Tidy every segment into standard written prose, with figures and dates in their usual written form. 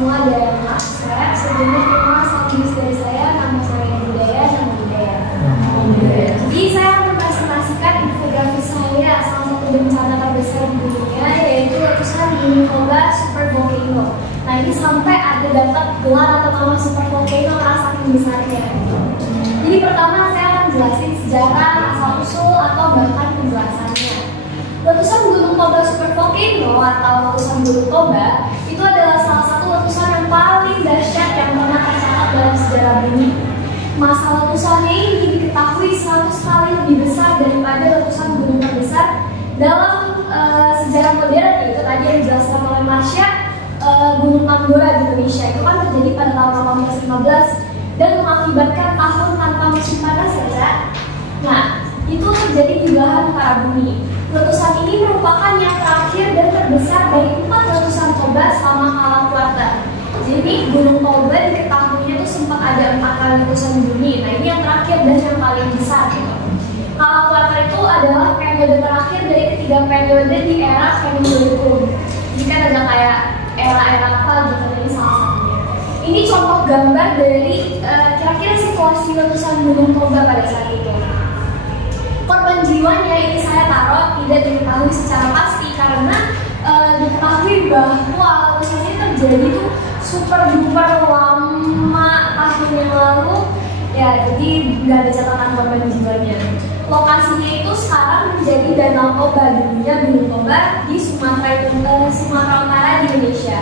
semua dan akses. Sebelumnya terima kasih dari saya, nama saya budaya dan budaya. Jadi saya akan mempresentasikan infografi saya salah satu bencana terbesar di dunia, yaitu letusan Gunung Toba Supervolcano. Nah ini sampai ada dapat gelar atau nama supervolcano karena saking besarnya. Jadi pertama saya akan jelasin sejarah, asal usul atau bahkan penjelasannya. Letusan Gunung Toba Supervolcano atau letusan Gunung Toba itu adalah salah satu letusan yang paling dahsyat yang pernah tercatat dalam sejarah bumi. Masa letusannya ini diketahui 100 kali lebih besar daripada letusan gunung terbesar dalam sejarah modern, yaitu tadi yang dijelaskan oleh Marsha, Gunung Tambora di Indonesia. Itu kan terjadi pada tahun 1815 dan mengakibatkan tahun tanpa musim panas ya. Nah, itu terjadi di belahan utara bumi. Letusan ini merupakan yang terakhir dan terbesar dari 4 letusan Toba selama Kala Kuarta. Jadi Gunung Toba diketahuinya itu sempat ada 4 kali letusan di bumi. Nah ini yang terakhir dan yang paling besar gitu. Kala Kuarta itu adalah periode terakhir dari ketiga periode di era Paleolitikum. Jadi kan ada kayak era-era apa gitu, ini salah satunya. Ini contoh gambar dari kira-kira situasi letusan Gunung Toba pada saat itu. Korban jiwanya ini saya taruh tidak diketahui secara pasti karena diketahui bahwa letusan ini terjadi tuh super duper lama tahun yang lalu ya, jadi nggak ada catatan korban jiwanya. Lokasinya itu sekarang menjadi Danau Toba, dulunya Gunung Toba di Sumatera Utara di Indonesia.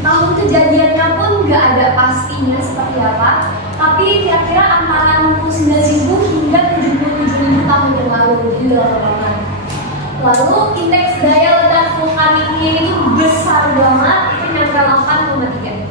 Tahun kejadiannya pun nggak ada pastinya seperti apa, tapi kira-kira antara 69.000 hingga 77.000 tahun yang lalu, jadi udah lama. Lalu indeks daya ledak vulkaniknya itu besar banget, itu nyampe 8,3.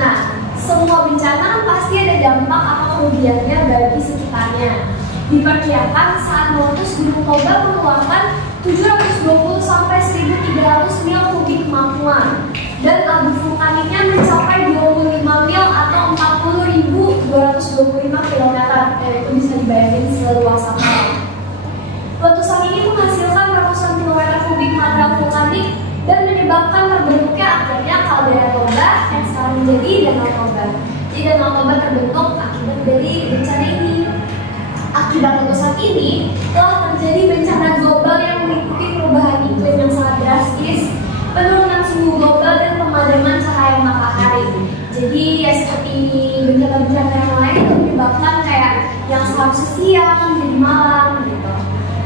Nah, semua bencana pasti ada dampak atau kerugiannya bagi sekitarnya. Diperkirakan saat meletus Gunung Toba mengeluarkan 720 sampai 1.300 mil kubik magma dan abu vulkaniknya mencapai 25 mil atau 40.225 km. Itu bisa dibayangin seluas apa. Letusan ini menghasilkan ratusan kilometer kubik material vulkanik dan menyebabkan terbentuknya akhirnya kaldera Toba yang sekarang menjadi Danau Toba. Jadi Danau Toba terbentuk akibat dari bencana ini. Akibat letusan ini telah terjadi bencana global yang meliputi perubahan iklim yang sangat drastis, penurunan suhu global dan pemadaman cahaya matahari. Jadi ya seperti bencana-bencana yang lain itu menyebabkan kayak yang seharusnya siang jadi malam gitu.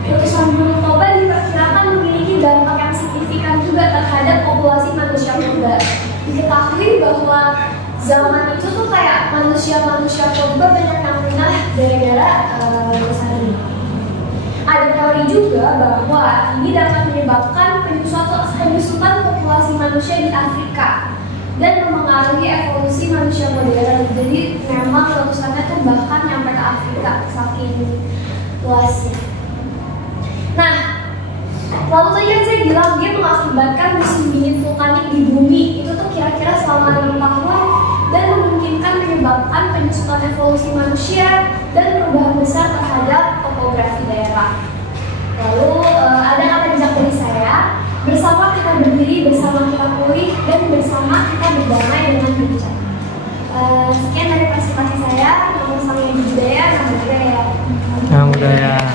Letusan Gunung Toba diperkirakan memiliki dampak yang signifikan juga terhadap populasi manusia purba. Diketahui bahwa zaman itu tuh kayak manusia purba banyak yang punah gara-gara letusan ini. Ada teori juga bahwa ini dapat menyebabkan penyusutan populasi manusia di Afrika dan mempengaruhi evolusi manusia modern. Jadi memang letusannya tuh bahkan nyampe ke Afrika saking luasnya. Nah, lalu tadi kan saya bilang dia mengakibatkan musim dingin vulkanik di bumi itu tuh kira-kira selama 6 tahun dan memungkinkan menyebabkan penyusutan evolusi manusia dan perubahan besar terhadap topografi daerah. Lalu ada kata bijak dari saya, bersama kita berdiri, bersama kita pulih, dan bersama kita berdamai dengan bencana. Sekian dari presentasi saya, nama saya budaya, nama budaya. Nama budaya.